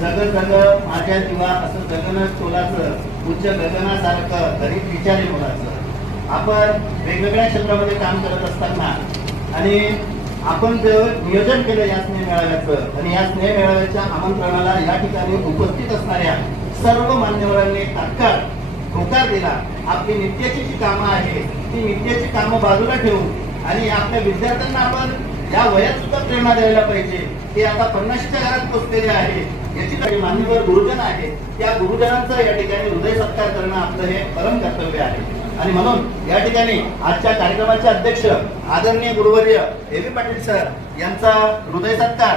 जग जग माझ्या जीवा असं जगन टोलाचं उच्च गगनासारखं गरीब विचारी मुलाचं आपण वेगवेगळ्या क्षेत्रामध्ये काम करत असताना आणि आपण जे नियोजन केलं या स्नेह मेळाव्याचं आणि या स्नेह मेळाव्याच्या आमंत्रणाला या ठिकाणी उपस्थित असणाऱ्या सर्व मान्यवरांनी तात्काळ होकार दिला. आपली नित्याची जी कामं आहे ती नित्याची कामं बाजूला ठेवून आणि आपल्या विद्यार्थ्यांना आपण या वयात सुद्धा प्रेरणा द्यायला पाहिजे. ते आता 50च्या घरात पोहोचलेले आहे. याची मान्यवर गुरुजन आहे, त्या गुरुजनांचं या ठिकाणी हृदय सत्कार करणं आपलं हे परम कर्तव्य आहे. आणि म्हणून या ठिकाणी आजच्या कार्यक्रमाचे अध्यक्ष आदरणीय गुरुवर्य ए.बी. पाटील सर यांचा हृदय सत्कार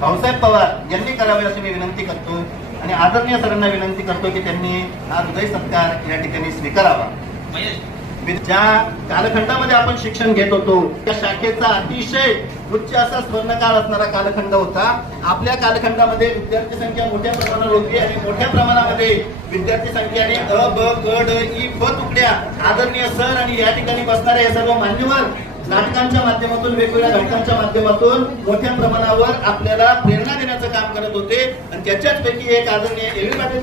भाऊसाहेब पवार यांनी करावे अशी मी विनंती करतो आणि आदरणीय सरांना विनंती करतो की त्यांनी हा हृदय सत्कार या ठिकाणी स्वीकारावा. ज्या कालखंडामध्ये आपण शिक्षण घेत होतो त्या शाखेचा अतिशय उच्च असा स्वर्णकाळ असणारा कालखंड होता. आपल्या कालखंडामध्ये विद्यार्थी संख्या मोठ्या प्रमाणात होती आणि मोठ्या प्रमाणामध्ये विद्यार्थी संख्याने अ ब क ड इ ब तुकड्या आदरणीय सर आणि या ठिकाणी बसणारे हे सर्व मान्यवर नाटकांच्या माध्यमातून वेगवेगळ्या घटकांच्या माध्यमातून मोठ्या प्रमाणावर आपल्याला प्रेरणा देण्याचं काम करत होते आणि त्याच्याच पैकी एक आदरणीय ए.बी. पाटील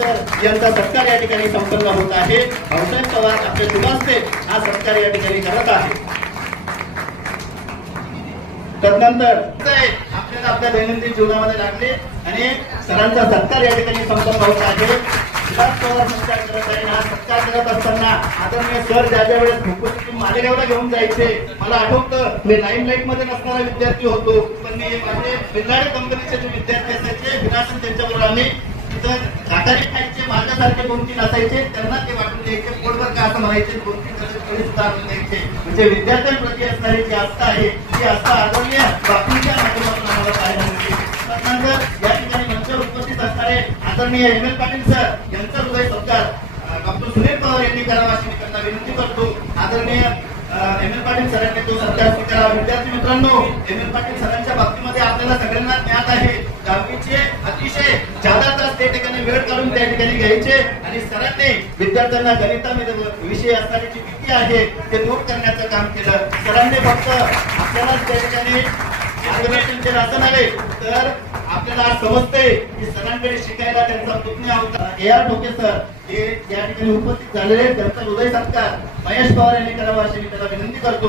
सर यांचा सत्कार या ठिकाणी संपन्न होत आहे. भाऊसाहेब पवार आपल्या शुभास्ते हा सत्कार या ठिकाणी करत आहे. तदनंतर आपल्याला आपल्या दैनंदिन जीवनामध्ये लागले आणि सरांचा सत्कार या ठिकाणी संपन्न होत आहे. सत्कार करत आहे. हा सत्कार करत असताना आदरणीय सर ज्या ज्या वेळेस भूपतीतून मालेगावला घेऊन जायचे मला आठवतं मी लाईमलाईट मध्ये नसणारा विद्यार्थी होतो पण मी माझे बिल्लाडे कंपनीचे जे विद्यार्थी असायचे विनाशन त्यांच्याबरोबर आम्ही तिथं घाटारी खायचे माझ्यासारखे 2-3 असायचे त्यांना ते वाटून द्यायचे पोटभर का असं म्हणायचे 2-3 सुद्धा आणून द्यायचे. म्हणजे विद्यार्थ्यांप्रती असणारी जी आस्था आहे ती आस्था आदरणीय बापूंच्या माध्यमातून आम्हाला पाहायला मिळते. त्यानंतर या ठिकाणी मंचावर उपस्थित असणारे आदरणीय एम.एल. पाटील सर यांचा हृदय सत्कार डॉक्टर सुनील पवार यांनी करावा अशी मी त्यांना विनंती करतो. आदरणीय एम.एल. पाटील सरांनी तो सत्कार स्वीकारावा. विद्यार्थी मित्रांनो, एम.एल. पाटील सरांच्या बाबतीमध्ये आपल्याला सगळ्यांना ज्ञात आहे दहावीचे अतिशय जादा तास त्या ठिकाणी वेळ काढून त्या ठिकाणी घ्यायचे आणि सरांनी विद्यार्थ्यांना गणितामध्ये विषय असणारी जी भीती आहे ते दूर करण्याचं काम केलं. सरांनी फक्त आपल्याला त्या ठिकाणी मार्गदर्शन असं नव्हे तर आपल्याला समजतंय की सरांकडे शिकायला त्यांचा पुतण्या होता ए.आर. ठोके सर हे या ठिकाणी उपस्थित झालेले त्यांचा हृदय सत्कार महेश पवार यांनी करावा अशी मी त्याला विनंती करतो.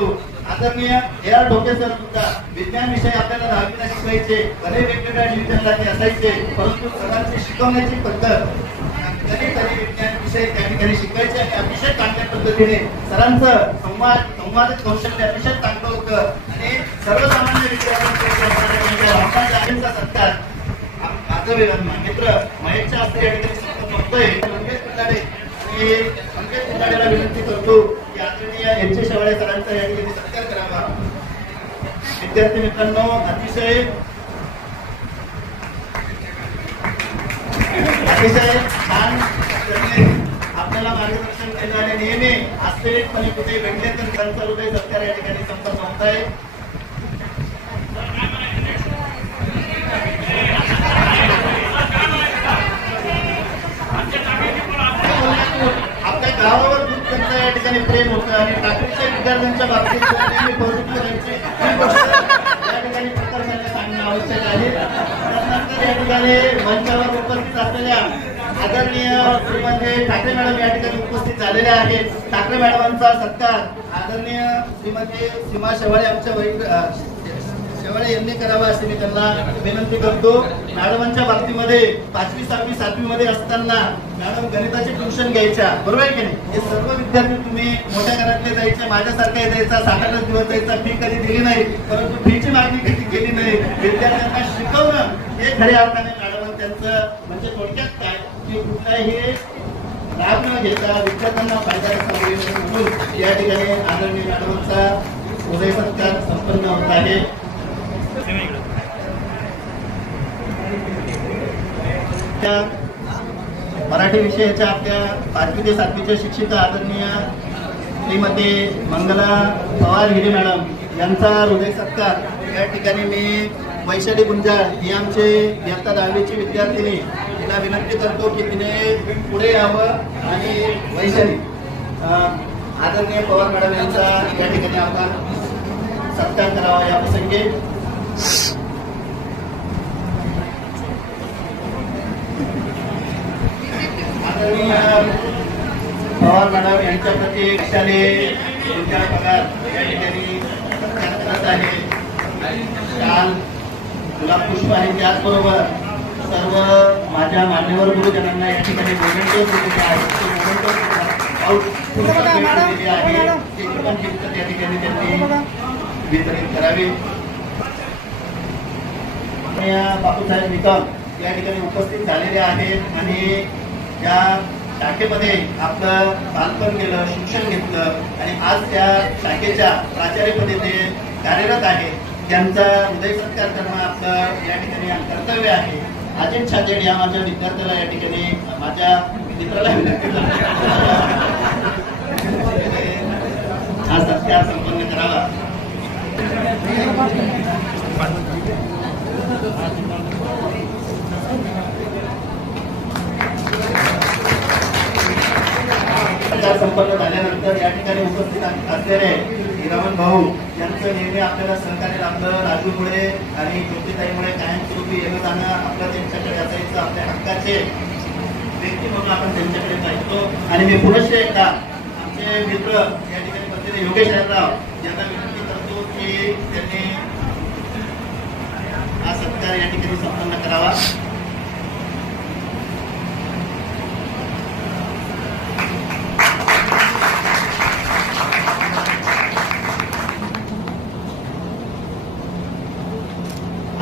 आदरणीय ए.आर. ठोके सर सुद्धा विज्ञान विषय आपल्याला 10वीला शिकवायचे भले वेगवेगळ्या डिव्हिजनला ते असायचे परंतु सरांची शिकवण्याची पद्धत गणित आणि विज्ञान विषय त्या ठिकाणी शिकवायचे आणि अतिशय चांगल्या पद्धतीने सरांचं संवाद कौशल्य अतिशय चांगलं होतं आणि सर्वसामान्य विद्यार्थ्यांचा सत्कार माझं मित्र महेशच्या हस्ते या ठिकाणी संपन्न होतोय. पंकज कुंडाळेला विनंती करतो की आदरणीय यांचे शेवाळे सरांचा या ठिकाणी सत्कार करावा. विद्यार्थी मित्रांनो अतिशय छान आपल्याला मार्गदर्शन केलं आणि नेहमी आस्पिरेटपणे कुठे भेटले तर त्यांचा हृदय सत्कार या ठिकाणी संपन्न होत आहे. आपल्या गावावर दूध त्यांचं या ठिकाणी प्रेम होतं आणि टाकळीच्या विद्यार्थ्यांच्या बाबतीत नेहमी पॉझिटिव्ह करायची ही गोष्ट या ठिकाणी प्रकर्षाने सांगणं आवश्यक आहे. त्यानंतर या ठिकाणी मंचावर उपस्थित असलेल्या आदरणीय श्रीमती ठाकरे मॅडम या ठिकाणी उपस्थित झालेल्या आहेत. ठाकरे मॅडमांचा सत्कार आदरणीय श्रीमती सीमा शेवाळे आमच्या शेवाळे यांनी करावा अशी मी त्यांना विनंती करतो. मॅडमांच्या बाबतीमध्ये 5वी 6वी 7वी मध्ये असताना मॅडम गणिताची ट्युशन घ्यायच्या बरोबर आहे की नाही. हे सर्व विद्यार्थी तुम्ही मोठ्या घरातले जायचे माझ्यासारखा जायचा 60 दिवस जायचा फी कधी दिली नाही परंतु फीची मागणी कधी केली नाही. विद्यार्थ्यांना शिकवणं हे खऱ्या अर्थाने मॅडम त्यांचं म्हणजे थोडक्यात काय की कुठलाही लाभ न घेता विद्यार्थ्यांना फायदा कसा होईल म्हणून या ठिकाणी आदरणीय मॅडमांचा हृदय सत्कार संपन्न होत आहे. मराठी विषयाच्या आपल्या 5वी ते 7वीच्या शिक्षिका आदरणीय श्रीमती मंगला पवार हिरे मॅडम यांचा हृदय सत्कार या ठिकाणी मी वैशाली गुंजाळ ही आमचे इयत्ता 10वीची विद्यार्थिनी तिला विनंती करतो की तिने पुढे यावं आणि वैशाली आदरणीय पवार मॅडम यांचा या ठिकाणी आपण सत्कार करावा या प्रसंगी मॅडम यांच्या प्रति शालेय पगार या ठिकाणी सत्कार करत आहे. काल गुलाब पुष्प आहे, त्याचबरोबर सर्व माझ्या मान्यवर गुरुजनांना या ठिकाणी मोमेंटो दिलेले आहेत. त्या ठिकाणी त्यांनी वितरित करावे. बापूसाहेब निकम या ठिकाणी उपस्थित झालेले आहेत आणि या शाखेमध्ये आपलं बालपण केलं, शिक्षण घेतलं आणि आज त्या शाखेच्या प्राचार्यपदी ते कार्यरत आहे. त्यांचा हृदय सत्कार करणं आपलं या ठिकाणी कर्तव्य आहे. अजित छाजेड या माझ्या विद्यार्थ्याला या ठिकाणी माझ्या मित्राला विनंती हा सत्कार संपन्न करावा. संपन्न झाल्यानंतर या ठिकाणी उपस्थित असलेले हिरामन भाऊ यांचं नेहमी आपल्याला सहकार्य लाभलं. राजूमुळे आणि ज्योतिताईमुळे कायमस्वरूपी येणं जाणं आपलं त्यांच्याकडे असायचं. आपल्या हक्काचे व्यक्ती म्हणून आपण त्यांच्याकडे पाहिजो. आणि मी पुनश्च एकदा आमचे मित्र या ठिकाणी बसलेले योगेश राव यांना विनंती करतो की त्यांनी हा सत्कार या ठिकाणी संपन्न करावा.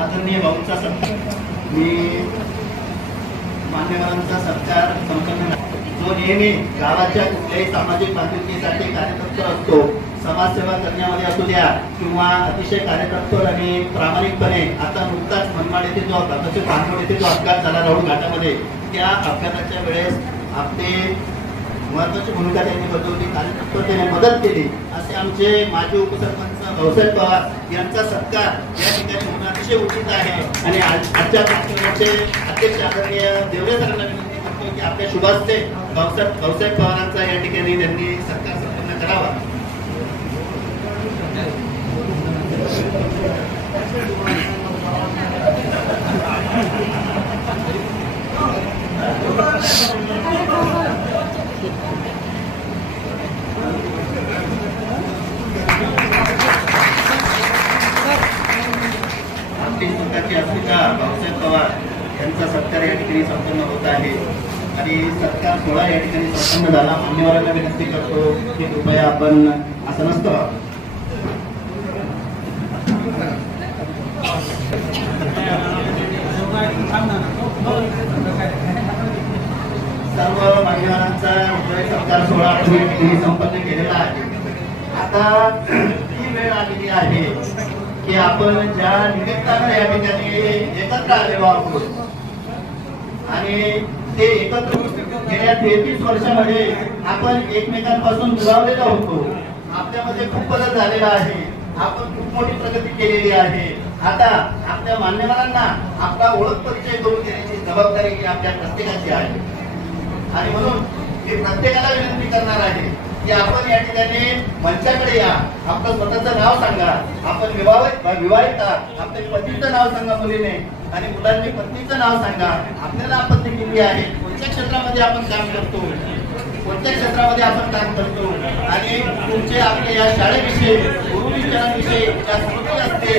आदरणीय भाऊंचा सत्कार, मी मान्यवरांचा सत्कार संपन्न जो नेहमी गावाच्या कुठल्याही सामाजिक बांधिलकीसाठी कार्यतत्पर असतो, समाजसेवा करण्यामध्ये असू द्या किंवा अतिशय कार्यतत्पर आणि प्रामाणिकपणे. आता नुकताच मनमाड येथे जो अपघाताचे भानगड येथे जो अपघात झाला राहुल घाटामध्ये, त्या अपघाताच्या वेळेस आपले महत्वाची भूमिका त्यांनी बजावली, कार्यतत्परतेने मदत केली. असे आमचे माजी उपसरपंच भाऊसाहेब पवार यांचा सत्कार या ठिकाणी होणं अतिशय उचित आहे. आणि आजच्या कार्यक्रमाचे अध्यक्ष आदरणीय देवरे सरांना विनंती करतो की आपल्या शुभास्ते भाऊसाहेब पवारांचा या ठिकाणी त्यांनी सत्कार संपन्न करावा. भाऊसाहेब पवार यांचा सत्कार या ठिकाणी संपन्न होत आहे आणि सत्कार सोहळा या ठिकाणी संपन्न झाला. मान्यवरांना विनंती करतो की कृपया आपण आसनस्थ व्हावं. सर्व मान्यवरांचा हृदय सत्कार सोहळा आपण या ठिकाणी संपन्न केलेला आहे. आता ही वेळ आलेली आहे की आपण ज्या निमित्तानं या ठिकाणी एकत्र आलेलो आहोत आणि ते एकत्र गेल्या 33 वर्षामध्ये आपण एकमेकांपासून दुरावलेलो होतो. आपल्यामध्ये खूप बदल झालेला आहे. आपण खूप मोठी प्रगती केलेली आहे. आता आपल्या मान्यवरांना आपला ओळख परिचय करून देण्याची जबाबदारी ही आपल्या प्रत्येकाची आहे. आणि म्हणून मी प्रत्येकाला विनंती करणार आहे की आपण या ठिकाणी मंचाकडे या, आपलं स्वतःचं नाव सांगा. आपण विवाहित आहात, आपल्या पतीचं नाव सांगा मुलीने आणि मुलांनी पत्नीचं नाव सांगा. आपल्याला आपत्ती किती आहे, कोणत्या क्षेत्रामध्ये आपण काम करतो, कोणत्या क्षेत्रामध्ये आपण काम करतो आणि तुमचे आपल्या या शाळेविषयी, गुरुविचारांविषयी ज्या स्मृती असते,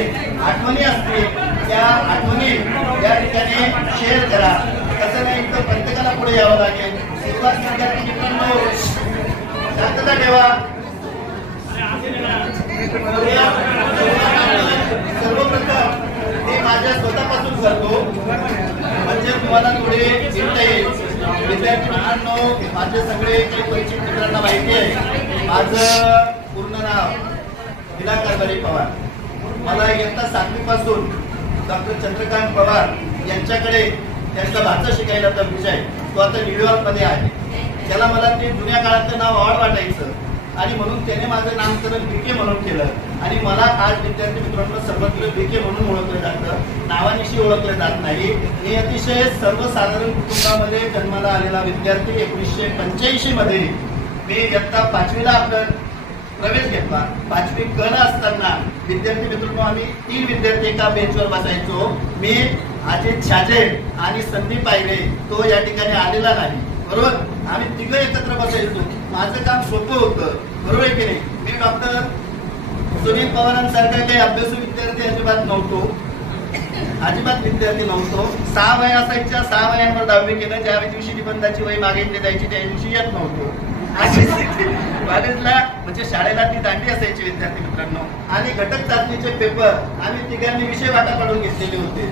आठवणी असते, त्या आठवणी या ठिकाणी शेअर करा. तसं नाही तर प्रत्येकाला पुढे यावं लागेल. विद्यार्थी मित्रांनो, शांतता ठेवा. सर्वप्रथम मी माझ्या स्वतःपासून करतो म्हणजे तुम्हाला थोडे येता येईल. विद्यार्थी मित्रांनो, माझे सगळे काही परिचित मित्रांना माहिती आहे. माझं पूर्ण नाव दिनाकर पवार. मला इयत्ता 7वी पासून डॉक्टर चंद्रकांत पवार यांच्याकडे त्यांचा भाषा शिकायला तर विषय तो आता न्यूयॉर्कमध्ये आहे. त्याला मला ते जुन्या काळातलं नाव आवड वाटायचं आणि म्हणून त्याने माझं नामकरण बीके म्हणून केलं. आणि मला आज विद्यार्थी मित्रांनो सर्वत्र बीके म्हणून ओळखलं जातं, नावानिशी ओळखलं जात नाही. मी अतिशय सर्वसाधारण कुटुंबामध्ये जन्माला आलेला विद्यार्थी. 1985 मध्ये मी इयत्ता 5वीला आपला प्रवेश घेतला. 5वी क असताना विद्यार्थी मित्रांनो आम्ही 3 विद्यार्थी एका बेंचवर बसायचो. मी अजित छाजेड आणि संदीप पायरे तो या ठिकाणी आलेला नाही, बरोबर. आम्ही तिघं एकत्र बसायचो. माझं काम सोपं होतं, बरोबर आहे की नाही. मी डॉक्टर सुनील पवारांसारखा काही अभ्यासू विद्यार्थी अजिबात नव्हतो, अजिबात विद्यार्थी नव्हतो. 6 वय असायच्या, 6 वयांवर 10वी केलं. ज्या दिवशी निबंधाची वय मागितली जायची त्या दिवशी येत नव्हतो. कॉलेजला म्हणजे शाळेला ती दांडी असायची विद्यार्थी मित्रांनो. आणि घटक चाचणीचे पेपर आम्ही तिघांनी विषय वाटा काढून घेतलेले होते.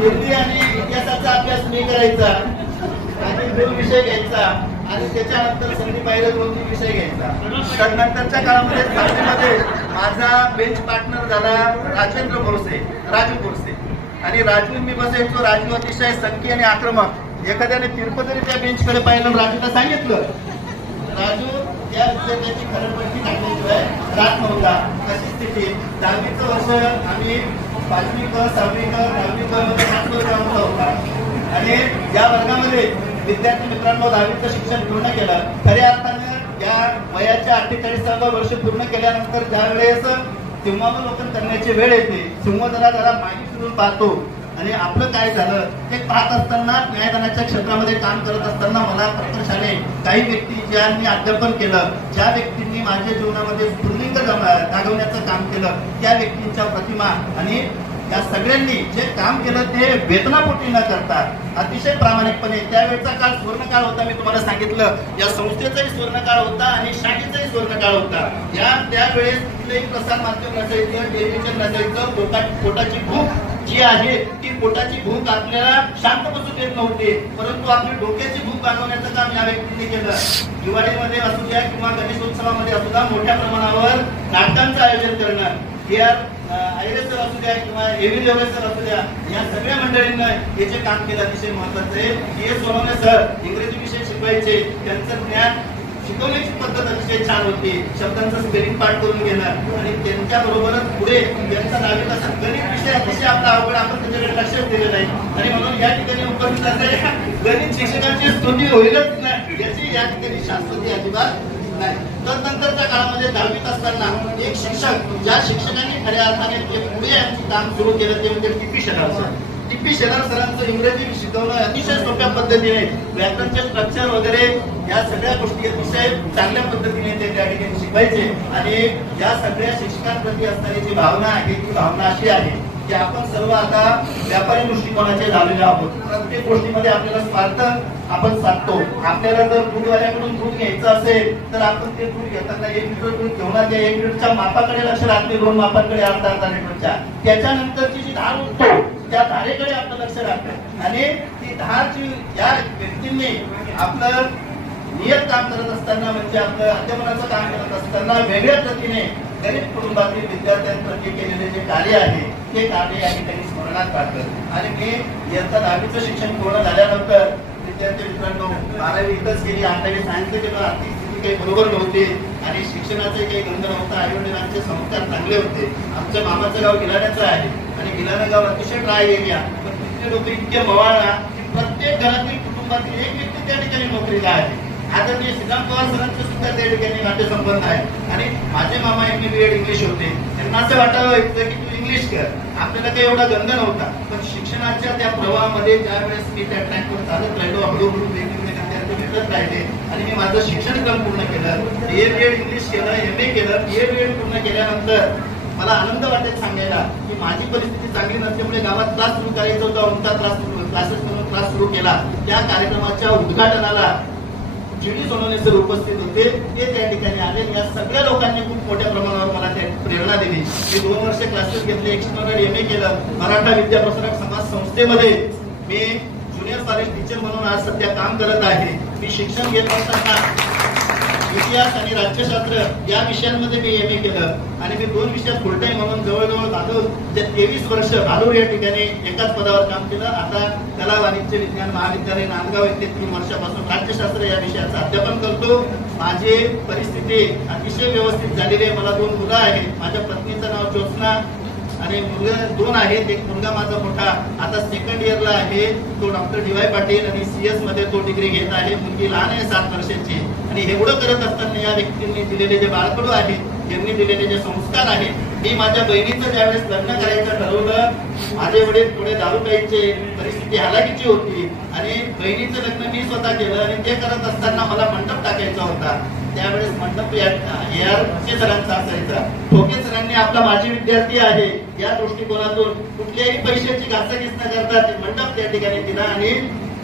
हिंदी आणि इतिहासाचा अभ्यास मी करायचा आणि 2 विषय घ्यायचा आणि त्याच्यानंतर संधी पाहिलं 2-3 विषय घ्यायचा. तर नंतरच्या काळामध्ये चाचणीमध्ये माझा बेंच पार्टनर झाला राजेंद्र बोरसे, राजू बोरसे. आणि राजू मी बसायचो. राजू अतिशय संकी आणि आक्रमक. एखाद्याने तिरपं जरी त्या बेंचकडे पाहिलं, राजूला सांगितलं, राजू त्या विद्यार्थ्याची खरडपट्टी टाकल्याशिवाय राहत नव्हता. तशी स्थिती. 10वीचं वर्ष आम्ही 5वी क 6वी क 10वी क मध्ये 7 वर्ष होता. आणि या वर्गामध्ये विद्यार्थी मित्रांनो 10वीचं शिक्षण पूर्ण केलं. खऱ्या अर्थानं या वयाच्या 48व्या वर्ष पूर्ण केल्यानंतर ज्या वेळेस सिंहावलोकन करण्याची वेळ येते, सिंह जरा मागे फिरून पाहतो. आणि आपलं काय झालं ते पाहत असताना, न्यायदानाच्या क्षेत्रामध्ये काम करत असताना मला प्रकर्षाने काही व्यक्ती ज्यांनी अध्यापन केलं, ज्या व्यक्तींनी माझ्या जीवनामध्ये स्फुल्लिंग जागवण्याचं काम केलं, त्या व्यक्तींच्या प्रतिमा आणि या सगळ्यांनी जे काम केलं ते वेतनापोटी न करता अतिशय प्रामाणिकपणे. त्यावेळेचा काळ सुवर्णकाळ होता. मी तुम्हाला सांगितलं, या संस्थेचाही सुवर्णकाळ होता आणि शाखेचाही सुवर्णकाळ होता. त्यावेळेस कुठलेही प्रसार माध्यम नसायचं, टेलिव्हिजन नसायचं. पोटाची भूक जी आहे ती पोटाची भूक आपल्याला शांत बसू देत नव्हते, परंतु आपली डोक्याची भूक भागवण्याचं काम या व्यक्तीने केलं. दिवाळीमध्ये असू द्या किंवा गणेशोत्सवामध्ये असू द्या, मोठ्या प्रमाणावर नाटकांचं आयोजन करणं. आयरे सर असू द्या किंवा एव्ही लेवल सर असू द्या, या सगळ्या मंडळींना हे जे काम केलं अतिशय महत्वाचं आहे. DS सोनवणे सर इंग्रजी विषय शिकवायचे. त्यांचं ज्ञान शिकवण्याची पद्धत अतिशय छान होती. शब्दांचं स्पेलिंग पाठ करून घेणं आणि त्यांच्याबरोबरच पुढे त्यांचा 10वीचा गणित विषय अतिशय आपला अवघड, आपण त्याच्याकडे लक्षच दिलं नाही. आणि म्हणून या ठिकाणी उपस्थित असलेल्या गणित शिक्षकांची स्तुती होईलच नाही याची या ठिकाणी शाश्वती अजिबात नाही. तर नंतरच्या काळामध्ये 10वीत असताना एक शिक्षक, ज्या शिक्षकांनी खऱ्या अर्थाने पुढे आमचं काम सुरू केलं ते म्हणजे TP Shelar sir. TP Shelar सरांचं इंग्रजी शिकवणं अतिशय सोप्या पद्धतीने, व्याकरणचे स्ट्रक्चर वगैरे या सगळ्या गोष्टी अतिशय चांगल्या पद्धतीने ते त्या ठिकाणी शिकवायचे. आणि या सगळ्या शिक्षकांप्रती असणारी जी भावना आहे ती भावना अशी आहे की आपण सर्व आता व्यापारी दृष्टिकोनाचे झालेले आहोत. प्रत्येक गोष्टीमध्ये आपल्याला स्वार्थ आपण साधतो. आपल्याला जर दूधवाल्याकडून दूध घ्यायचं असेल तर आपण ते दूध घेताना 1 लिटर दूध घेऊन त्या 1 लिटरच्या मापाकडे लक्ष राहते, 2 मापांकडे, अर्धा लिटरच्या. त्याच्यानंतरची जी धार उठतो त्या धारेकडे आपलं लक्ष राहतं. आणि ती धारची या व्यक्तींनी आपलं नियत काम करत असताना, म्हणजे आपलं अध्यापनाचं काम करत असताना वेगळ्या पद्धतीने गरीब कुटुंबातील विद्यार्थ्यांप्रती केलेले जे कार्य आहे ते कार्य या ठिकाणी स्मरणात काढतं. आणि मी इयत्ता 10वीचं शिक्षण पूर्ण झाल्यानंतर विद्यार्थी मित्रांनो 12वी इथंच केली. आता सायन्सचं केलं. आर्थिक स्थिती काही बरोबर नव्हती आणि शिक्षणाचे काही गंध नव्हता. आईवडिलांचे संस्कार चांगले होते. आमच्या मामाचं गाव गिलाण्याचं आहे आणि गिलाणं गाव अतिशय ड्राय एरिया, पण तिथले लोक इतके मवाळा की प्रत्येक घरातील कुटुंबातील एक व्यक्ती त्या ठिकाणी नोकरीला आहे. आदरणीय श्रीराम पवार सरांचे सुद्धा त्या ठिकाणी नातेसंबंध आहे. आणि माझे मामा MA-BEd इंग्लिश होते. त्यांना असं वाटावं की तू इंग्लिश कर. आपल्याला काही एवढा गंध नव्हता, पण शिक्षणाच्या त्या प्रवाहामध्ये ज्या वेळेस मी त्या ट्रॅकवर चालत राहिलो, हळूहळू वेगवेगळे विद्यार्थी भेटत राहिले आणि मी माझं शिक्षण क्रम पूर्ण केलं. BA-BEd इंग्लिश केलं, MA केलं. BA-BEd पूर्ण केल्यानंतर मला आनंद वाटेल सांगायला की माझी परिस्थिती चांगली नसल्यामुळे गावात क्लास सुरू करायचा होता. उमटा क्लासेस करून क्लास सुरू केला. त्या कार्यक्रमाच्या उद्घाटनाला GD सोनवणे सर उपस्थित होते. ते त्या ठिकाणी आले. या सगळ्या लोकांनी खूप मोठ्या प्रमाणावर मला प्रेरणा दिली. मी 2 वर्ष क्लासेस घेतले, एक्सटर्नल MA केलं. मराठा विद्याप्रसारक समाज संस्थेमध्ये मी ज्युनियर फॉरेस्ट टीचर म्हणून आज सध्या काम करत आहे. मी शिक्षण घेत असताना इतिहास आणि राज्यशास्त्र या विषयांमध्ये मी MA केलं आणि मी 2 विषयात फुल टाइम म्हणून जवळजवळ भालूर 23 वर्ष भालूर या ठिकाणी एकाच पदावर काम केलं. आता कला वाणिज्य विज्ञान महाविद्यालय नांदगाव येथे 3 वर्षापासून राज्यशास्त्र या विषयाचं अध्यापन करतो. माझी परिस्थिती अतिशय व्यवस्थित झालेली आहे. मला 2 मुलं आहेत. माझ्या पत्नीचं नाव ज्योत्स्ना आणि मुलगा 2 आहेत. एक मुलगा माझा मोठा आता 2nd इयरला आहे, तो डॉक्टर DY पाटील आणि CS मध्ये तो डिग्री घेत आहे. मुलगी लहान आहे 7 वर्षाची. आणि एवढं करत असताना या व्यक्तींनी दिलेले जे बाळकडू आहेत, त्यांनी दिलेले जे संस्कार आहेत मी माझ्या बहिणीचं ज्यावेळेस लग्न करायचं ठरवलं, माझे वडील थोडे दारू प्यायचे, परिस्थिती हालाकीची होती आणि बहिणीचं लग्न मी स्वतः केलं आणि ते करत असताना मला मंडप टाकायचा होता. त्यावेळेस मंडप AR सरांचा असायचा. ठोके सरांनी आपला माजी विद्यार्थी आहे या दृष्टिकोनातून कुठल्याही पैशाची घासाघीस न करता मंडप त्या ठिकाणी दिला आणि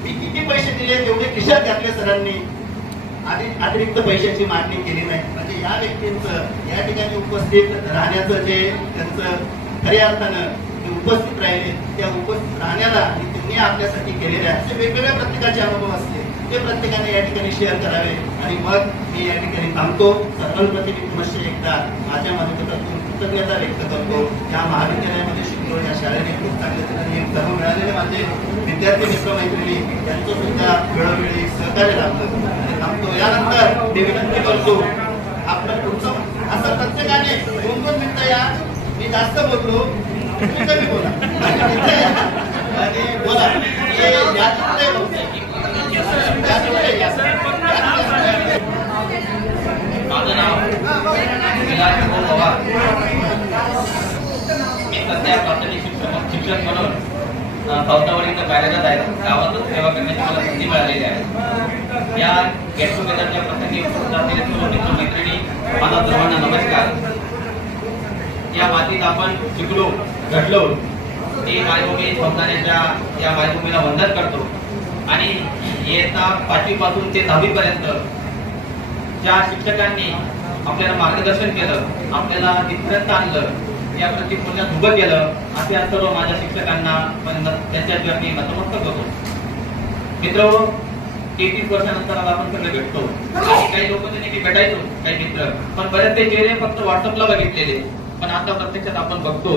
मी किती पैसे दिले तेवढे खिशात घातले सरांनी. अतिरिक्त पैशाची मागणी केली नाही. म्हणजे या व्यक्तींचं या ठिकाणी उपस्थित राहण्याचं जे त्यांचं खऱ्या अर्थानं उपस्थित राहिले त्या उपस्थित राहण्याला त्यांनी आपल्यासाठी केलेले असे वेगवेगळ्या प्रत्येकाचे अनुभव असते ते प्रत्येकाने या ठिकाणी शेअर करावे. आणि मग मी या ठिकाणी थांबतो. सर्वांप्रती मी पुनश्च एकदा माझ्या माध्यमातून कृतज्ञता व्यक्त करतो. या महाविद्यालयामध्ये शिकलो, या शाळेने खूप चांगल्या तऱ्हेने सर्व मिळालेले माझे विद्यार्थी मित्रमैत्रिणी यांचं सुद्धा वेळोवेळी सहकार्य लाभलं आणि थांबतो. यानंतर ते विनंती करतो आपलं पुढचं असं प्रत्येकाने 2-2 मिनिटं या. मी जास्त बोललो, तुम्ही कमी बोला आणि बोला. माझं नाव विलास पवार. मी सध्या प्राथमिक शिक्षक म्हणून सावतावाडी इथं कार्यरत आहे. गावातच सेवा करण्याची मला संधी मिळालेली आहे. या गेट टुगेदरच्या प्रसंगी मैत्रिणी माझा सर्वांना नमस्कार. या मातीत आपण शिकलो, घडलो ते मायभूमी सौंदर्याच्या या मायभूमीला वंदन करतो. आणि इयत्ता 5वी पासून ते 10वी पर्यंत ज्या शिक्षकांनी आपल्याला मार्गदर्शन केलं, आपल्याला तिथपर्यंत आणलं, या प्रत्येक पुण्यात उभं केलं, असे सर्व माझ्या शिक्षकांना त्यांच्या चरणी नतमस्तक होतो. मित्र, 33 वर्षानंतर आपण सगळे भेटतो. काही लोक त्यांनी भेटायचो, काही मित्र, पण बरेचसे चेहरे फक्त व्हॉट्सअपला बघितलेले, पण आता प्रत्यक्षात आपण बघतो.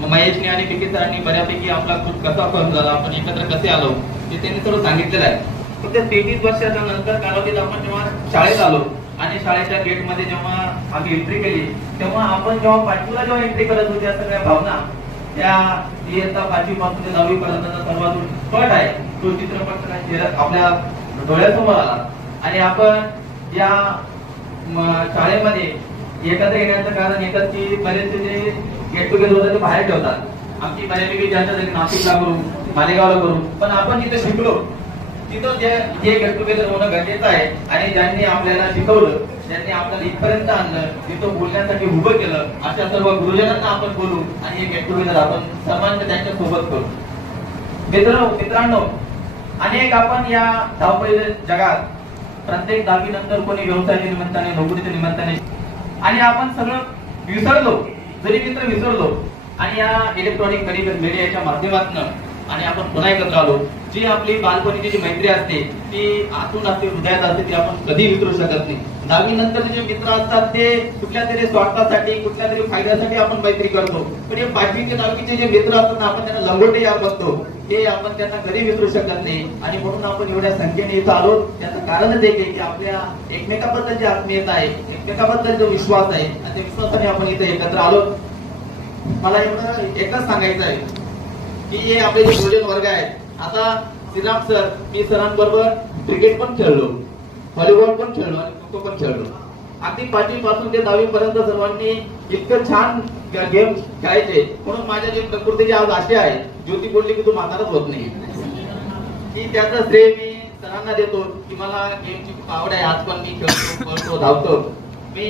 महेशने आणि पिके सरांनी बऱ्यापैकी आपला खूप कसा फॉर्म झाला, आपण एकत्र कसे आलो ते त्यांनी सर्व सांगितलेलं आहे. फक्त 33 वर्षाच्या नंतर कालावधीत आपण जेव्हा शाळेत आलो आणि शाळेच्या गेटमध्ये जेव्हा आम्ही एंट्री केली, तेव्हा आपण जेव्हा 5वीला जेव्हा एंट्री करत होतो, त्या सगळ्या भावना त्या इयत्ता 5वी पासून ते 10वी पर्यंतचा सर्वात पट आहे तो चित्रपट आपल्या डोळ्यासमोर आला. आणि आपण या शाळेमध्ये एकत्र येण्याचं कारण एकच की बरेचसे जे गेट टुगेदर होतं ते बाहेर ठेवतात. आमची बऱ्यापैकी ज्यांच्या नाशिकला करू, मालेगावला करू, पण आपण जिथे शिकलो तिथं जे गेट टुगेदर होणं गरजेचं आहे. आणि ज्यांनी आपल्याला शिकवलं, ज्यांनी आपल्याला इथपर्यंत आणलं, तिथं बोलण्यासाठी उभं केलं, अशा सर्व गुरुजनांना आपण बोलू आणि हे गेट टुगेदर आपण सर्वांच्या त्यांच्या सोबत करू. मित्रांनो, अनेक आपण या धावपळीच्या जगात प्रत्येक 10वी नंतर कोणी व्यवसायाच्या निमित्ताने, नोकरीच्या निमित्ताने आणि आपण सगळं विसरलो, जरी मित्र विसरलो आणि या इलेक्ट्रॉनिक मीडियाच्या माध्यमातून आणि आपण पुन्हा एकत्र आलो. जी आपली बालपणीची जी मैत्री असते ती आतून असते, हृदयात असते, ती आपण कधी विसरू शकत नाही. 10वी नंतर जे मित्र असतात ते कुठल्या तरी स्वार्थासाठी, कुठल्या तरी फायद्यासाठी आपण मैत्री करतो. पण हे 5वी ते 10वीचे जे मित्र असतात ना, आपण त्यांना लंगोटे या बघतो, हे आपण त्यांना कधी विसरू शकत नाही. आणि म्हणून आपण एवढ्या संख्येने इथं आलो. त्याचं कारणच एक आहे की आपल्या एकमेकाबद्दल जी आत्मीयता आहे, एकमेकाबद्दल जो विश्वास आहे, आणि त्या विश्वासाने आपण इथे एकत्र आलो. मला एवढं एकच सांगायचं आहे की हे आपले जे भोजन वर्ग आहेत, आता श्रीराम सर, मी सरांबरोबर क्रिकेट पण खेळलो, व्हॉलीबॉल पण खेळलो आणि खो खो पण खेळलो. अगदी 5वी पासून ते 10वी पर्यंत सर्वांनी इतकं छान गेम खेळायचे. म्हणून माझ्या जे प्रकृतीची आज अशी आहे, ज्योती बोलली की तू म्हाताराच होत नाही, की त्याचं श्रेय मी सरांना देतो की मला गेमची खूप आवड आहे. आज पण मी खेळतो, पळतो, धावतो. मी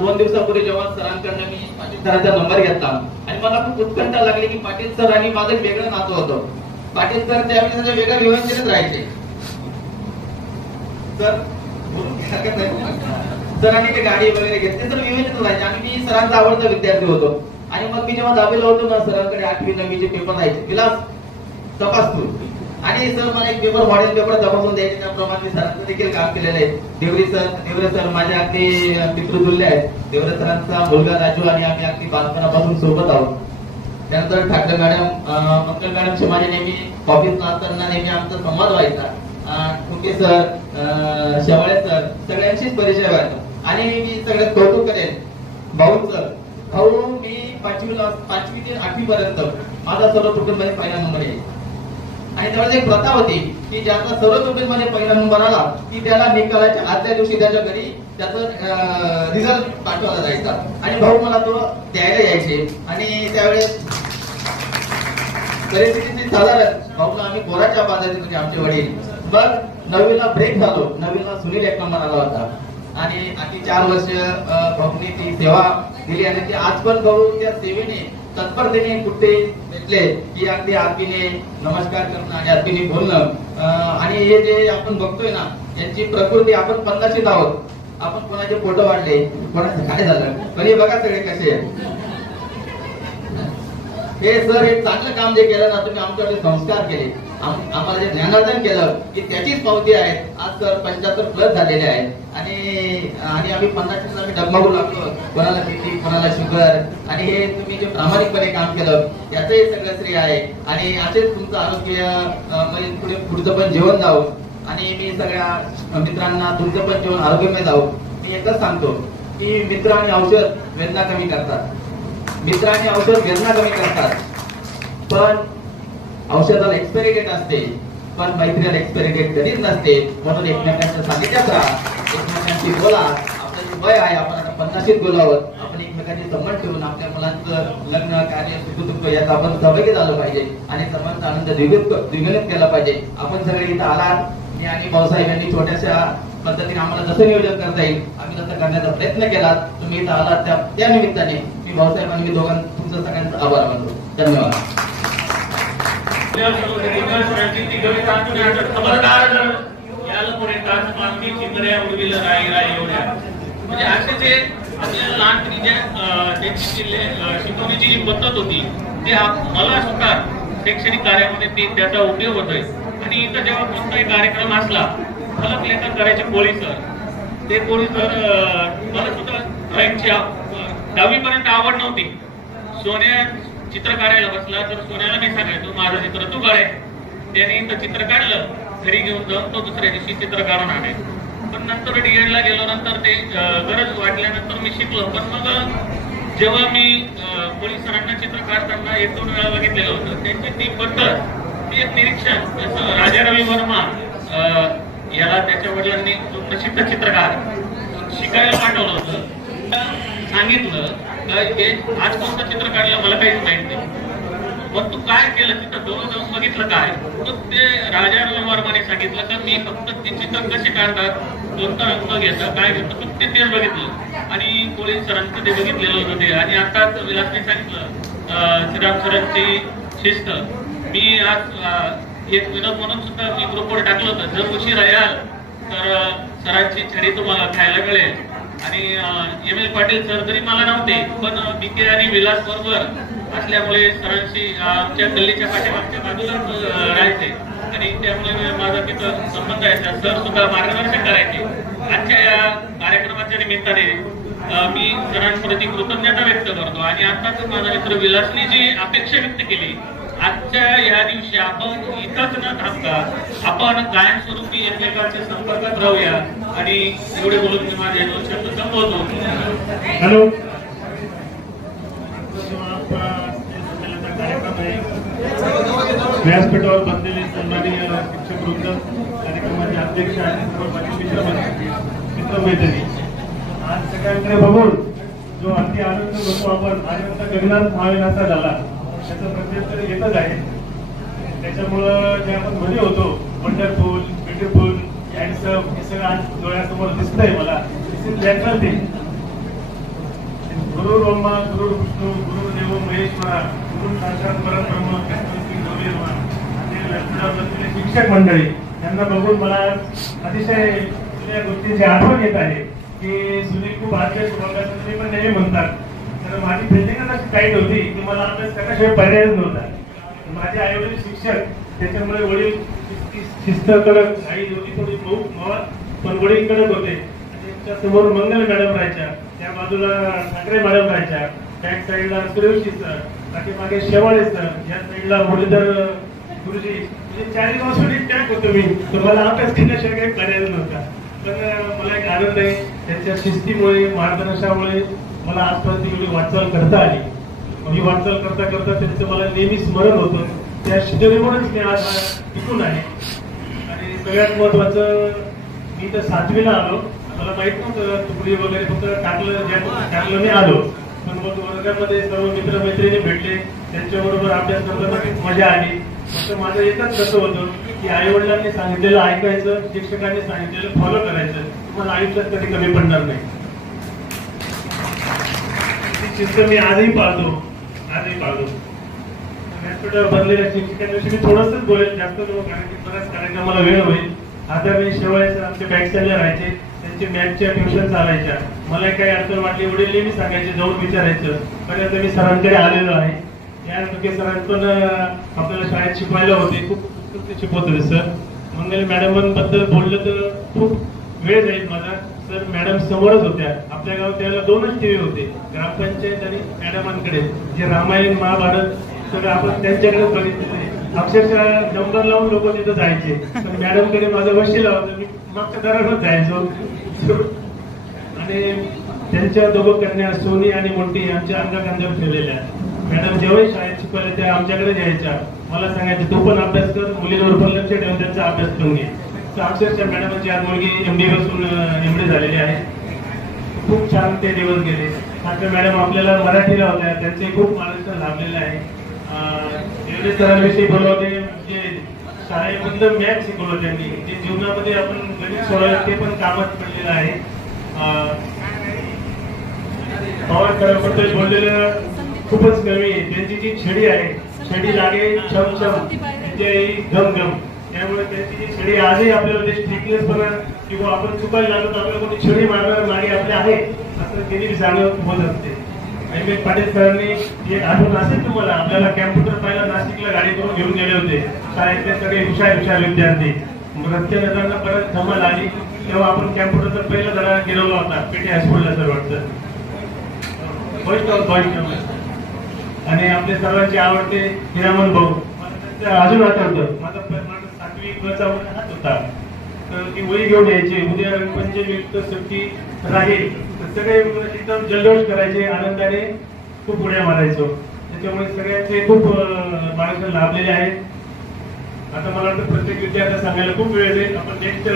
2 दिवसापूर्वी जेव्हा सरांकडनं मी पाटील सरांचा नंबर घेतला आणि मला खूप उत्कंठा लागली की पाटील सर आणि माझं वेगळं नातं होतं. पाटील सर त्यावेळी वेगळ्या विवंचनेत राहायचे. सरांनी ते गाडी वगैरे घेतली तर विवंचनेत राहायचे आणि मी सरांचा आवडता विद्यार्थी होतो. आणि मग मी जेव्हा 10वीला होतो ना, सरांकडे 8वी 9वीचे पेपर राहायचे, तिला तपासतो आणि सर मला एक पेपर मॉडेल पेपर तपासून द्यायचे. त्याप्रमाणे मी सरांचं देखील काम केलेलं आहे. देवरे सर माझे अगदी मित्रतुल्य आहेत. देवरे सरांचा मुलगा राजू आणि आम्ही अगदी बालपणापासून सोबत आहोत. त्यानंतर ठाकरे मॅडम, मंगल मॅडमशी माझे नेहमी ऑफिसला असताना नेहमी आमचा संवाद व्हायचा. ठुके सर, शेवाळे सर, सगळ्यांशीच परिचय व्हायचा. आणि मी सगळ्यात कौतुक करेन भाऊंचं. भाऊ, मी 5वी ते 8वी पर्यंत माझा सर्व कुटुंबाने पहिला नंबर येईल. आणि त्यावेळेस एक प्रथा होती की ज्याचा सर्व कुटुंबाने पहिला नंबर आला की त्याला निकालाच्या आदल्या दिवशी त्याच्या घरी त्याचा रिझल्ट पाठवला जायचा आणि भाऊ मला तो द्यायला यायचे. आणि त्यावेळेस परिस्थिती साधारण भाऊला आम्ही पोराच्या बाजारात म्हणजे आमचे वडील मग 9वीला ब्रेक झालो. 9वीला सुनील एक नंबर आला होता आणि अगदी 4 वर्ष भाऊने ती सेवा दिली आणि ती आज पण भाऊ त्या सेवेने तत्परतेने कुठे भेटले की अगदी आरतीने नमस्कार करणं आणि आरतीने बोलणं आणि हे जे आपण बघतोय ना यांची प्रकृती आपण 50शीत आहोत. आपण कोणाचे फोटो वाढले कोणाचं काय झालं पण हे बघा सगळे कसे आहे. हे सर एक चांगलं काम जे केलं ना तुम्ही आमच्याकडे संस्कार केले आम्हाला जे ज्ञानार्जन केलं की त्याचीच पावती आहे. आज सर 75+ झालेले आहेत आणि आम्ही 50 आम्ही डगमगू लागलो कोणाला बीपी कोणाला शुगर आणि हे तुम्ही जे प्रामाणिकपणे काम केलं याचं हे सगळं श्रेय आहे. आणि असेच तुमचं आरोग्य पुढे पुढचं पण जीवन जावं आणि मी सगळ्या मित्रांना तुमचं पण जीवन आरोग्यमय जावं. मी एकच सांगतो की मित्र आणि औषध वेदना कमी करतात. मित्र आणि औषध वेदना कमी करतात पण औषधाला एक्सपायरी डेट असते पण मैत्रीला एक्सपायरी डेट कधीच नसते. म्हणून एकमेकांच्या सांगितल्याच राहा एकमेकांशी बोला. आपलं जे वय आहे आपण आता 50शीत बोलावं. आपण एकमेकांचे संबंध ठेवून आपल्या मुलांचं लग्न कार्य सुखदुःख याचा आपण सहभागी झालं पाहिजे आणि सर्वांचा आनंद द्विगुणित केला पाहिजे. आपण सगळे इथं आलात. मी आणि भाऊसाहेब यांनी छोट्याशा पद्धतीने आम्हाला जसं नियोजन करता येईल आम्ही तसं करण्याचा प्रयत्न केला. तुम्ही इथं आलात त्या निमित्ताने मी भाऊसाहेब आणि मी दोघांना तुमचं सगळ्यांचा आभार मानतो. धन्यवाद. म्हणजे असे जे आपल्याला लहानपणी शिकवण्याची जी पद्धत होती ती मला सुद्धा शैक्षणिक कार्यामध्ये त्याचा उपयोग होतोय. आणि इथं जेव्हा कोणताही कार्यक्रम असला फलक लेखन करायचे कोळी सर ते कोळी सर मला सुद्धा ड्रॉइंगची 10वीपर्यंत आवड नव्हती. सोन्या चित्र काढायला बसला तर सोन्याला मी सांगायचो माझं चित्र तू काढाय. त्याने इथं चित्र काढलं घरी घेऊन जाऊन तो दुसऱ्या दिवशी चित्र काढून आणाय. पण नंतर डीएडला गेलो नंतर ते गरज वाटल्यानंतर मी शिकलो. पण मग जेव्हा मी पोलीस सरांना चित्र काढताना 1-2 वेळा बघितलेलं होतं त्यांची ती पद्धत ती एक निरीक्षण जसं राजा रवी वर्मा याला त्याच्या वडिलांनी प्रसिद्ध चित्रकार शिकायला पाठवलं होतं. सांगितलं हे आज कोणतं चित्र काढलं मला काहीच माहित नाही पण तू काय केलं तिथं जाऊन बघितलं काय तर ते राजा रवी वर्माने सांगितलं तर मी फक्त ते चित्र कसे काढतात कोणता रंग घेतं काय घेतं फक्त तेच बघितलं आणि पोलीस सरांचं ते बघितलेलं होतं ते. आणि आताच विलासने सांगितलं श्रीराम सरांची शिस्त मी आज एक विनोद म्हणून सुद्धा मी ग्रुपवर टाकलं होतं जर उशीर याल तर सरांची छडी तुम्हाला खायला मिळेल. आणि ML पाटील सर तरी मला नव्हते पण BK आणि विलास बरोबर असल्यामुळे सरांशी आमच्या गल्लीच्या पाठीमागच्या बाजूलाच राहायचे आणि त्यामुळे माझा तिथं संबंध आहे. सर सुद्धा मार्गदर्शन करायचे. आजच्या या कार्यक्रमाच्या निमित्ताने मी सरांप्रती कृतज्ञता व्यक्त करतो. आणि आताच माझा मित्र विलासने जी अपेक्षा व्यक्त केली आजच्या या दिवशी आपण इथंच न थांबता आपण कायमस्वरूपी एकमेकांच्या संपर्कात राहूया. आणि एवढे बोलून मी माझे 2 शब्द संपवतो. हॅलो व्यासपीठावर बसलेले सन्माननीय शिक्षक वृंद कार्यक्रमाचे अध्यक्ष आणि सर्व मित्रमैत्रिणी आज सगळ्यांकडे बघून जो अति आनंद होतो आपण आनंद गगनात मावेन असा झाला त्याचं प्रत्येक येतच आहे. त्याच्यामुळं जे आपण म्हणे होतो वंडरफुल ब्युटिफुल हँडसम हे सगळं आज डोळ्यासमोर दिसतंय मला. ते गुरु ब्रह्मा गुरु विष्णू गुरु देव महेश्वरा गुरु साक्षात परब्रह्म शिक्षक मंडळी यांना बघून मला अतिशय जुन्या गोष्टींची आठवण येत आहे की सुनील खूप अभ्यास तुम्ही पण नेहमी म्हणतात. तर माझी बिल्डिंगच अशी टाईट होती की मला अभ्यास करण्याशिवाय पर्याय नव्हता. माझे आई वडील शिक्षक त्याच्यामुळे वडील शिस्त कडक आई होती थोडी मऊ पण वडील कडक होते. त्यांच्या समोर मंगल मॅडम राहायच्या त्या बाजूला ठाकरे मॅडम राहायच्या बॅक साईडला सुरेवशी सर पाठीमागे शेवाळे सर या साईडला मुरलीधर गुरुजी म्हणजे 4 बाजूने टॅक होतो मी. तर मला अभ्यास करण्याशिवाय काही पर्याय नव्हता. पण मला एक आनंद आहे त्यांच्या शिस्तीमुळे मार्गदर्शनामुळे मला आजपर्यंत एवढी वाटचाल करता आली. ही वाटचाल करता करता त्यांचं मला नेहमी स्मरण होतं. त्या शिदोरीमुळेच मी आज टिकून आहे. आणि सगळ्यात महत्वाचं मी तर 7वीला आलो मला माहित नव्हतं तुकडी वगैरे, फक्त टाकलं मी आलो. पण मग वर्गामध्ये सर्व मित्रमैत्रिणी भेटले, त्यांच्याबरोबर अभ्यास करताना मजा आली. फक्त माझं एकच कसं होतं की आई वडिलांनी सांगितलेलं ऐकायचं, शिक्षकांनी सांगितलेलं फॉलो करायचं. तुम्हाला आयुष्यात कधी कमी पडणार नाही. ती शिस्त मी आजही पाळतो. व्यासपीठावर बनलेल्या शिक्षकांविषयी मी थोडंसंच बोलेल, जास्त नको, कारण की बऱ्याच कार्यक्रमाला वेळ होईल. आता मी शेवाळ्याचे आमचे बॅक साईडला राहायचे, त्यांचे मॅथच्या ट्युशन चालायच्या. मला काही अडचण वाटली, वडील नेहमी सांगायचे, जाऊन विचारायचं. पण आता मी सरांकडे आलेलो आहे. या सरांत पण आपल्याला शाळेत शिकवायला होते, खूप उत्कृष्ट शिकवत होते सर. मंगल मॅडमांबद्दल बोललं तर खूप वेळ जाईल माझा. सर मॅडम समोरच होत्या. आपल्या गावात त्यावेळेला 2च टीव्ही होते, ग्रामपंचायत आणि मॅडमांकडे. जे रामायण महाभारत सगळं आपण त्यांच्याकडे बघितलेलं आहे. अक्षरशः नंबर लावून लोक तिथं जायचे. पण मॅडमकडे माझं वशीला होतं, मी मागच्या दरावर जायचो. आणि त्यांच्या दोघं कन्या सोनी आणि मोठी आमच्या अंगाखांद्यावर ठेवलेल्या. मॅडम जेव्हाही शाळेत शिकवायला त्या आमच्याकडे यायच्या. मला सांगायचे तू पण अभ्यास कर, मुलींवर पण लक्ष ठेवून त्यांचा अभ्यास करून घे. तर अक्षरशः मॅडमची आज मुलगी MD पासून MD झालेली आहे. खूप छान ते दिवस गेले. आता मॅडम आपल्याला मराठीला होत्या, त्यांचे खूप मार्गदर्शन लाभलेलं आहे. एवढे सरांविषयी बोलवते, जे शाळेमधलं मॅथ शिकवलं त्यांनी, जे जीवनामध्ये आपण गणित सोडवलं ते पण कामात पडलेलं आहे. पवार सरांबद्दल बोललेलं खूपच कमी आहे. त्यांची जी छडी आहे, छडी लागे छम छम विद्याही घम घम. त्यामुळे त्यांची जी छडी आजही आपल्याला ते स्ट्रिक्टनेसपणा किंवा आपण चुकायला लागलो तर आपल्याला कोणी छडी मारणार मागे आपले आहे असं त्यांनी जाणवत होत असते. आणि पाटील सरांनी एक आठवण असेल तुम्हाला, आपल्याला कॅम्प्युटर पाहिला नाशिकला गाडी करून घेऊन गेले होते. शाळेतले सगळे हुशार विद्यार्थी. रस्त्यानंतर परत धमाल आली, तेव्हा आपण कॅम्प्युटरचा पहिला धडा गिरवला होता पेटे हायस्कूलला सर वाटतं. आणि आपले सर्वांचे आवडते हिरामन भाऊ. अजून आठवतं माझा 7वी चा हात होता, तर ती वही घेऊन यायची. उद्या रंगपंचमी सुट्टी राहील, सगळे एकदम जल्लोष करायचे, आनंदाने खूप उड्या मारायचो. त्याच्यामुळे सगळ्यांचे खूप मार्गदर्शन लाभलेले आहेत. आता मला वाटतं प्रत्येक विद्यार्थ्याला सांगायला खूप वेळ आहे. आपण नेक्स्ट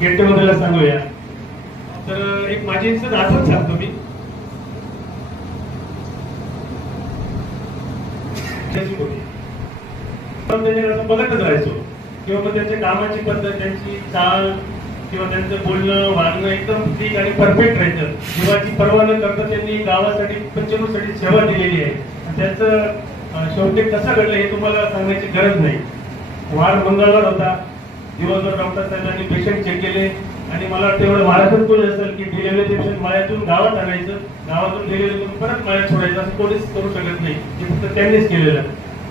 गेट टुगेदरला सांगूया. तर एक माझी आठवण सांगतो मी. बघतच राहायचो किंवा मग त्यांच्या कामाची पद्धत, त्यांची चाल किंवा त्यांचं बोलणं वागणं एकदम ठीक आणि परफेक्ट राहायचं. जीवाची पर्वा न करता त्यांनी गावासाठी पंचमूसाठी सेवा दिलेली आहे. त्यांचं शेवटी कसं घडलं हे तुम्हाला सांगण्याची गरज नाही. वार मंगळवार होता, दिवसभर डॉक्टर साहेबांनी पेशंट चेक केले आणि मला वाटतं एवढं महाराष्ट्रात कोणी असेल की डिलिव्हरी पेशंट माळ्यातून गावात आणायचं, गावातून डिलिव्हरी करून परत माळ्यात सोडायचं, असं कोणीच करू शकत नाही. हे फक्त त्यांनीच केलेलं.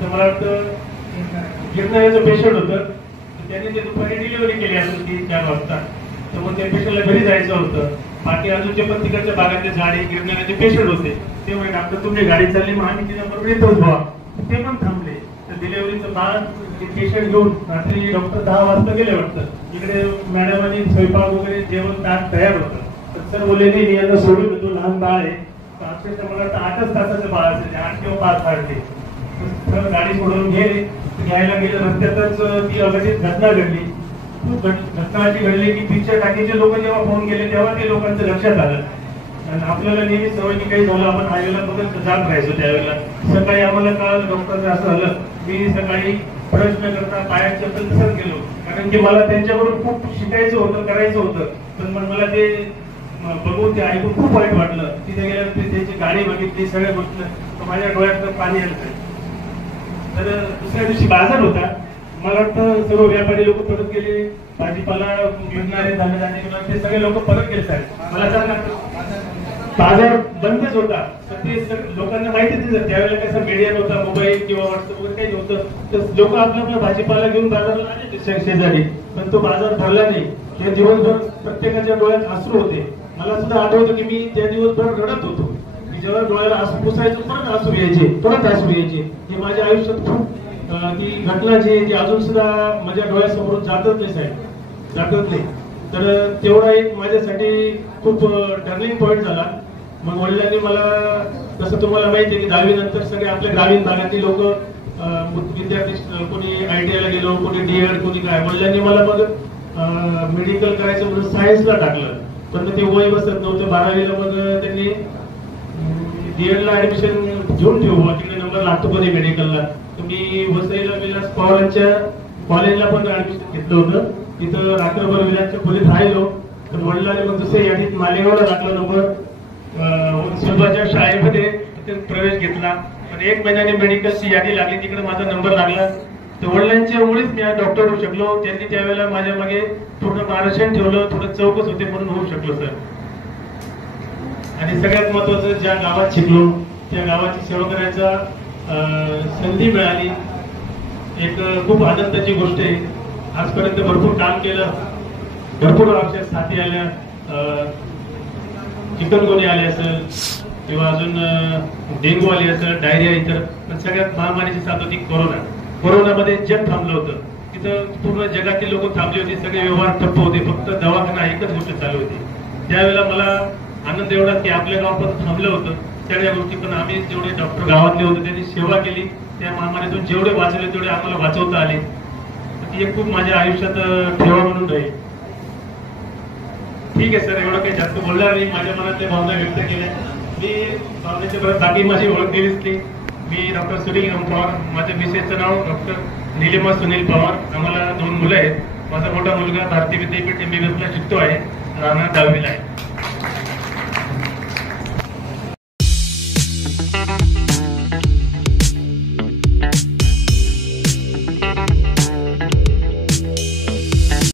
तर मला वाटतं गिरणाऱ्याचं पेशंट होतं, त्यांनी ते दुपारी डिलिव्हरी केली असेल 3-4 वाजता. तर मग त्या पेशंटला घरी जायचं होतं. बाकी अजूनचे पण तिकडच्या भागातले झाडे गिरणाऱ्याचे पेशंट होते. ते म्हणजे डॉक्टर तुमची गाडी चालली, मग आम्ही तिच्याबरोबर येतोच भावा. ते पण थांबले. तर डिलिव्हरीचं बाद पेशंट घेऊन रात्री डॉक्टर 10 वाजता गेले वाटतं. इकडे मॅडमांनी स्वयंपाक वगैरे जेवण ताट तयार होतं. तर सर बोलले नाही, यांना सोडून तो लहान बाळ आहे. तर अक्षरशः मला वाटतं 8च तासाचं बाळ असेल, 8 किंवा 5 वाजते. तर गाडी सोडून गेले. घ्यायला गेलं, रस्त्यातच ती अगदीच घटना घडली. खूप घटना अशी घडली की पिक्चर टाकीचे लोक जेव्हा फोन केले तेव्हा ते लोकांचं लक्षात आलं. आणि आपल्याला नेहमी सवयी काही झालं, आपण हायवेला बघत जात राहायचो. त्यावेळेला सकाळी आम्हाला कळलं डॉक्टरचं असं झालं. मी सकाळी प्रश्न करता पायात चप्पल तसंच गेलो, कारण की मला त्यांच्याकडून खूप शिकायचं होतं, करायचं होतं. पण मग मला ते बघून ते ऐकून खूप वाईट वाटलं. तिथे गेल्यानंतर त्यांची गाडी बघितली, सगळं बघितलं, माझ्या डोळ्यात पाणी आलं. तर दुसऱ्या दिवशी बाजार होता. मला वाटतं सर्व व्यापारी लोक परत गेले, भाजीपाला घेणारे ते सगळे लोक परत गेले. साहेब मला सांगा, बाजार बंदच होता. तर ते लोकांना माहिती दिलं त्यावेळेला कसं मीडिया नव्हता, मोबाईल किंवा व्हॉट्सअप वगैरे काही नव्हतं. तर लोक आपला भाजीपाला घेऊन बाजारला आले शेजारी, पण तो बाजार भरला नाही. त्या दिवसभर प्रत्येकाच्या डोळ्यात अश्रू होते. मला सुद्धा आठवतं की मी त्या दिवसभर रडत होतो. जेव्हा डोळ्याला आसू पुसायचं परत आसू यायचे, परत आसू यायचे. हे माझ्या आयुष्यात खूप ती घटना जी ती अजून सुद्धा माझ्या डोळ्यासमोरून जातच नाही साहेब, जातच नाही. तर तेवढा एक माझ्यासाठी खूप टर्निंग पॉईंट झाला. मग वडिलांनी मला, तसं तुम्हाला माहिती आहे की 10वी नंतर सगळे आपल्या ग्रामीण भागातील लोक विद्यार्थी, कोणी ITI ला गेलो, कोणी D.Ed, कोणी काय. वडिलांनी मला मग मेडिकल करायचं म्हणून सायन्सला टाकलं. पण मग ते वय बसत नव्हतं. 12वीला मग त्यांनी DED ला ऍडमिशन घेऊन ठेवू, तिकडे नंबर लागतो कधी मेडिकलला. तुम्ही वसईला विलास पवारांच्या कॉलेजला पण ऍडमिशन घेतलं होतं. तिथं रात्रभर विलासच्या खोलीत राहिलो. पण वडिलांनी मग दुसऱ्या यादीत मालेगावला टाकला नंबर, सुलभाच्या शाळेमध्ये तिथे प्रवेश घेतला. पण 1 महिन्याने मेडिकलची यादी लागली, तिकडे माझा नंबर लागला. तर वडिलांच्या मुळेच मी आज डॉक्टर होऊ शकलो. त्यांनी त्यावेळेला माझ्या मागे पूर्ण मार्गदर्शन ठेवलं, थोडं चौकस होते म्हणून होऊ शकलो सर. आणि सगळ्यात महत्वाचं, ज्या गावात शिकलो त्या गावाची सेवा करायचा संधी मिळाली. एक खूप आनंदाची गोष्ट आहे. आजपर्यंत भरपूर काम केलं, भरपूर आमच्या साथी आल्या, चिकनगुनी आले असेल किंवा अजून डेंग्यू आले असेल, डायरिया, इतर. पण सगळ्यात महामारीची साथ होती कोरोना. कोरोनामध्ये जग थांबलं होतं. तिथं पूर्ण जगातील लोक थांबले होते, सगळे व्यवहार ठप्प होते, फक्त दवाखाना एकच गोष्ट चालू होती. त्यावेळेला मला आनंद एवढा की आपल्या गावात थांबलं होतं सगळ्या गोष्टी, पण आम्ही जेवढे डॉक्टर गावातले होते त्यांनी सेवा केली. त्या महामारीतून जेवढे वाचले तेवढे आम्हाला वाचवता आले. ती एक खूप माझ्या आयुष्यात ठेवा म्हणून राहील. ठीक आहे सर, एवढं काही जास्त बोलणार नाही. माझ्या मनातल्या भावना व्यक्त केल्या मी. भावनेच्या परत बाकी माझी ओळख दिली. मी डॉक्टर सुनील पवार, माझ्या मिसेसचं नाव डॉक्टर निलिमा सुनील पवार. आम्हाला 2 मुलं आहेत. माझा मोठा मुलगा भारतीय विद्यापीठ MBBS ला शिकतो आहे, राहणार 10वीला आहे.